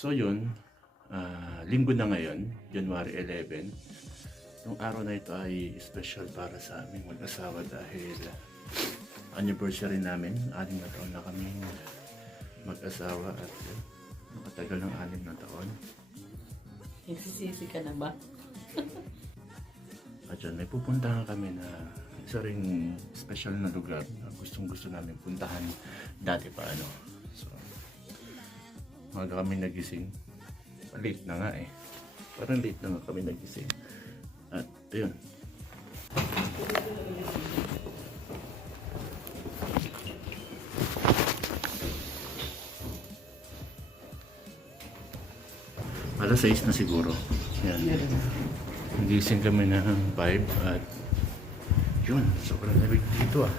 So yun, linggo na ngayon, January 11. Yung araw na ito ay special para sa aming mag-asawa dahil anniversary namin. 6 na taon na kami mag-asawa at nakatagal ng 6 na taon. Nagsisisi ka na ba? At yun, may pupuntahan kami na isa ring special na lugar na gustong gusto namin puntahan dati pa ano. So, maga kami nagising. Late na nga eh. Parang late na nga kami nagising. At ayun. Alas 6 na siguro. Yan. Nagising kami ng 5 at yun, sobrang lamig dito ah.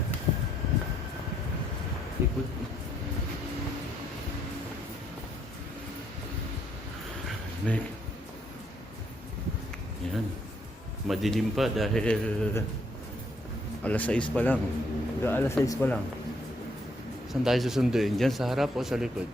Ikot. Lamig. Yan. Madilim pa dahil alas 6 pa lang. Alas 6 pa lang. Saan tayo susunduin? Diyan sa harap o sa likod?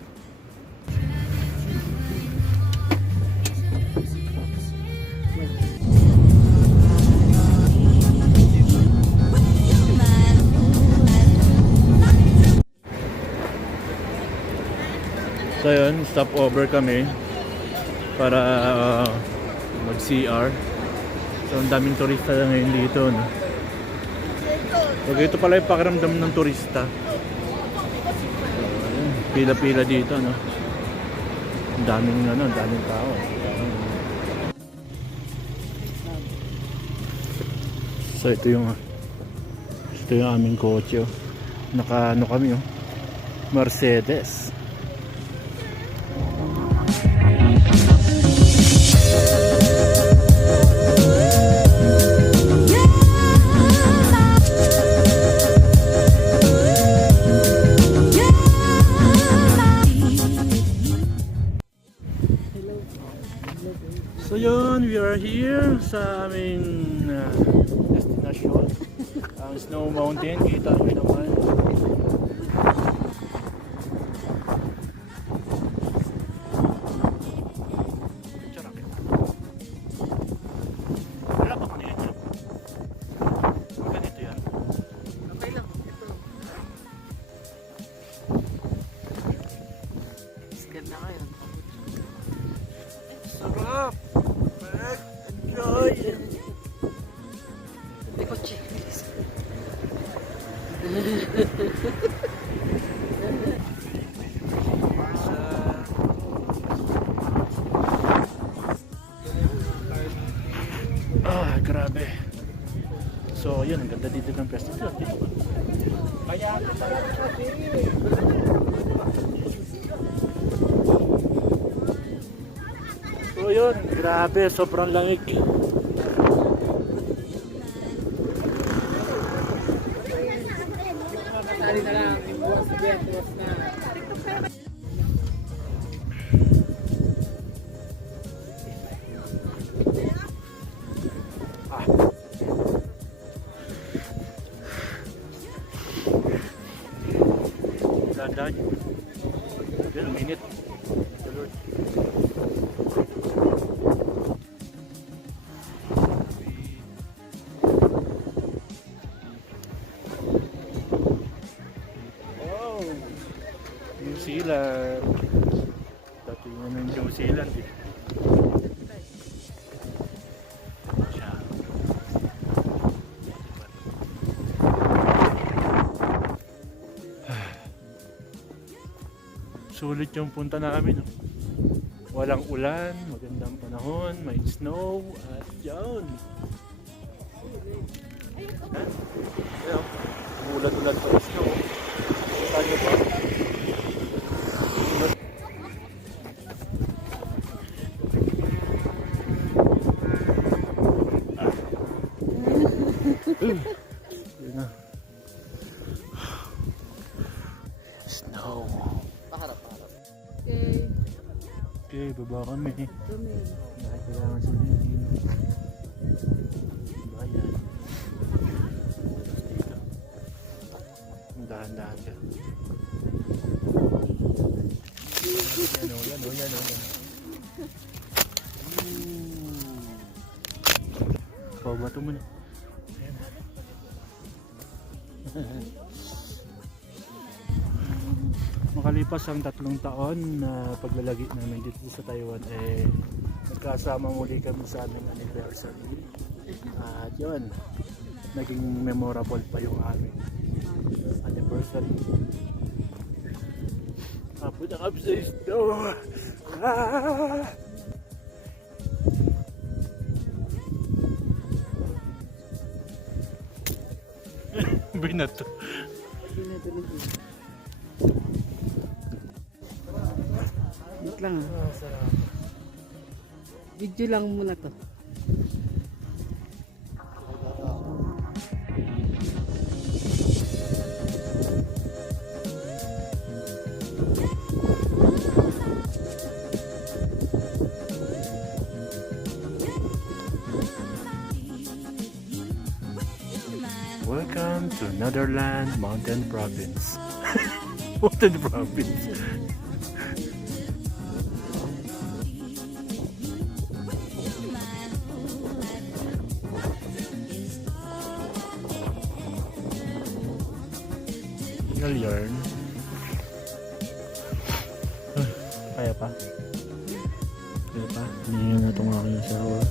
So yun, stop over kami para mag-CR. So ang daming turista na ngayon dito, no? So ito pala yung pakiramdam ng turista. So, ayun, pila-pila dito, no? Ang daming tao. So ito yung aming kotse, oh. Naka kami, oh. Mercedes. So yun, we are here sa aming destination, ang Snow Mountain. Kita nyo naman. Wala pa kami yan. Ganito yan. Okay lang, ito. Scan na kayo. Sarap! Enjoy! Hindi ko check. Grabe. So, yun, ang ganda dito ng festival. Kaya so, yun, grabe, sobrang lamig. Matali na lang, ibuwas na. Dahan. Yan, minute. Lord. Oh, New Zealand. Dati nga ng New Zealand eh. Sulit yung punta namin. Walang ulan, magandang panahon, may snow, at yun. Ayan, ulan-ulan pa yung snow. Saan nyo pa? Yun na. Snow. Paharap. Okay. Okay, baba kami. Kami. Dahil kailangan sulitin. Bayan. Dito. Dahan-dahan ka. Yan o. Bato mo na. Ayan. Makalipas ang 3 taon na paglalagi namin dito sa Taiwan, nagkasama muli kami sa aming anniversary. At yun, naging memorable pa yung aming anniversary. Apo na kami sa snow. Binato. Wait lang ah. Video lang muna to. Welcome to Netherland Mountain Province. Mountain Province. Yarn. Kaya pa? Kaya pa? Hindi na itong aking shower.